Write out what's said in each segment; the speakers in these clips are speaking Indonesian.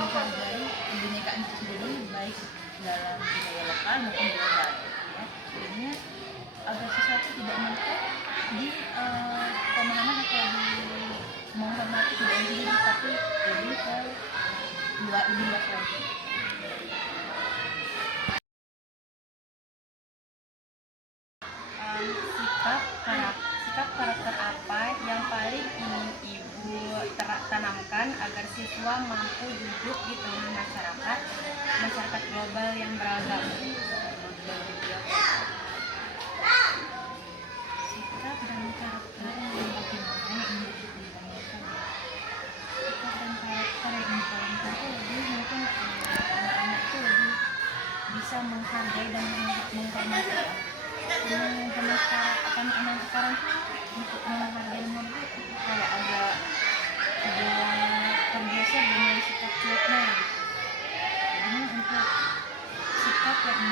menghargai kebinekaan itu sendiri baik dalam budaya lokal maupun global ya. Jadinya agar sesuatu tidak mentok di pemahaman atau di menghormati budaya sendiri, tapi lebih ke lebih luas lagi. Sikap karakter apa yang paling ingin Ibu tanamkan agar siswa mampu duduk di tengah masyarakat global yang beragam? Sikap dan karakter yang bagaimana yang ingin ditanamkan? Sikap dan karakter yang ditanamkan itu lebih mungkin anak-anak itu lebih bisa menghargai dan menghormati anak-anak sekarang untuk menghargai mobil kayak agak terbiasa dengan sikap cueknya gitu. Jadi untuk sikap yang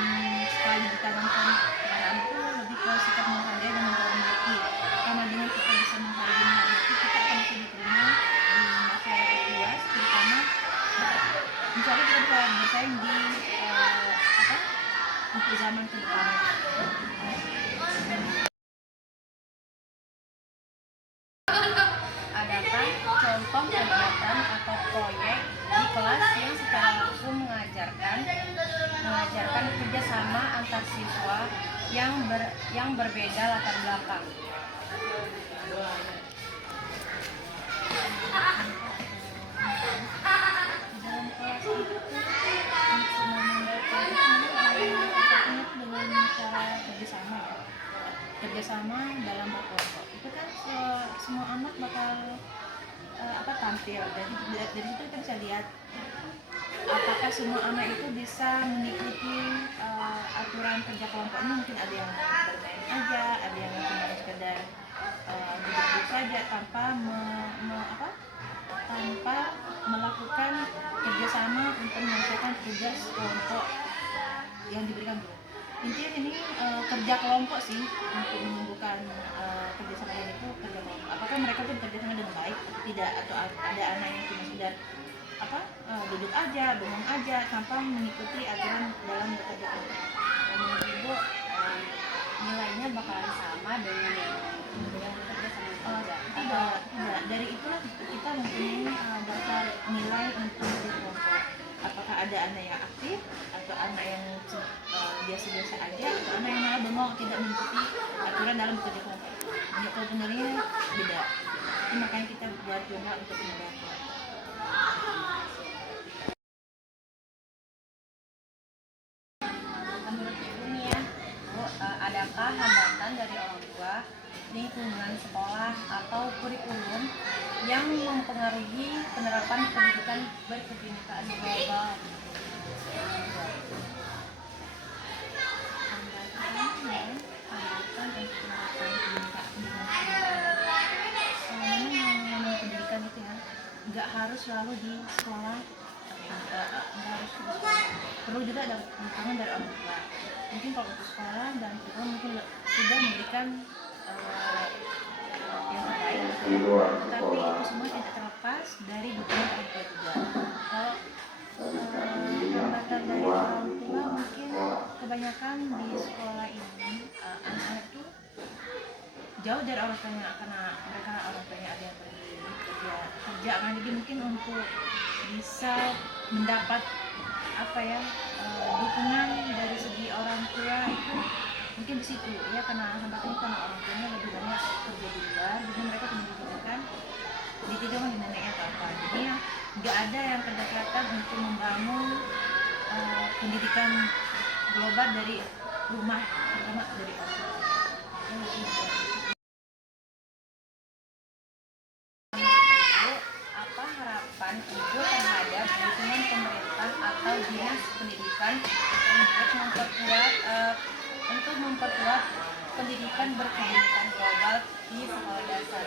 sekali ditanamkan kepada anak itu lebih ke sikap menghargai dan menghormati, karena dengan kita bisa menghargai dan menghormati kita akan bisa diterima di masyarakat luas, terutama misalnya kita bisa bersaing di untuk zaman ke depan. Adakah contoh kegiatan atau proyek di kelas yang secara langsung mengajarkan kerjasama antar siswa yang berbeda latar belakang? Dalam kelas itu dengan cara kerjasama dalam berkelompok itu kan semua anak bakal tampil. Dari situ kita bisa lihat apakah semua anak itu bisa mengikuti aturan kerja kelompok ini. Mungkin ada yang bermain aja, ada yang cuma sekedar duduk-duduk saja tanpa tanpa melakukan kerjasama untuk menyelesaikan tugas kelompok yang diberikan dulu. Intinya ini kerja kelompok sih untuk menumbuhkan kerjasama ini itu kerja kelompok. Apakah mereka tuh bekerjasama dengan baik atau tidak, atau ada anak yang cuma sekedar duduk aja, bengong aja tanpa mengikuti aturan dalam bekerja kelompok. Menurut Ibu nilainya bakalan sama dengan yang bekerja sama tidak. Dari itulah kita mempunyai dasar nilai untuk bekerja kelompok. Apakah ada anak yang aktif atau anak yang biasa-biasa aja, atau anak yang malah bengong tidak mengikuti aturan dalam bekerja kelompok. Kalau sebenarnya beda. Jadi makanya kita buat juga untuk membedakan. Menurut Ibu nih ya, adakah hambatan dari orang tua, lingkungan sekolah atau kurikulum yang mempengaruhi penerapan pendidikan berkebinekaan global? Pendidikan itu ya, nggak harus selalu di sekolah, nggak harus di sekolah. Perlu juga ada dukungan dari orang tua. Mungkin kalau untuk sekolah dan kita mungkin sudah memberikan yang terbaik, tapi itu semua tidak terlepas dari dukungan orang tua juga. Kalau hambatan dari orang tua mungkin kebanyakan di sekolah ini anak-anak itu jauh dari orang tuanya, karena mereka orang tuanya ada yang pergi kerja kan. Jadi mungkin untuk bisa mendapat dukungan dari segi orang tua itu mungkin di situ ya, karena hambatannya karena orang tuanya lebih banyak kerja di luar, jadi mereka pendidikan ditinggal di neneknya atau apa. Jadi nggak ada yang kedekatan untuk membangun pendidikan global dari rumah, terutama dari orang tua. Apa harapan Ibu terhadap dukungan pemerintah atau dinas pendidikan untuk memperkuat pendidikan berkebinekaan global di sekolah dasar?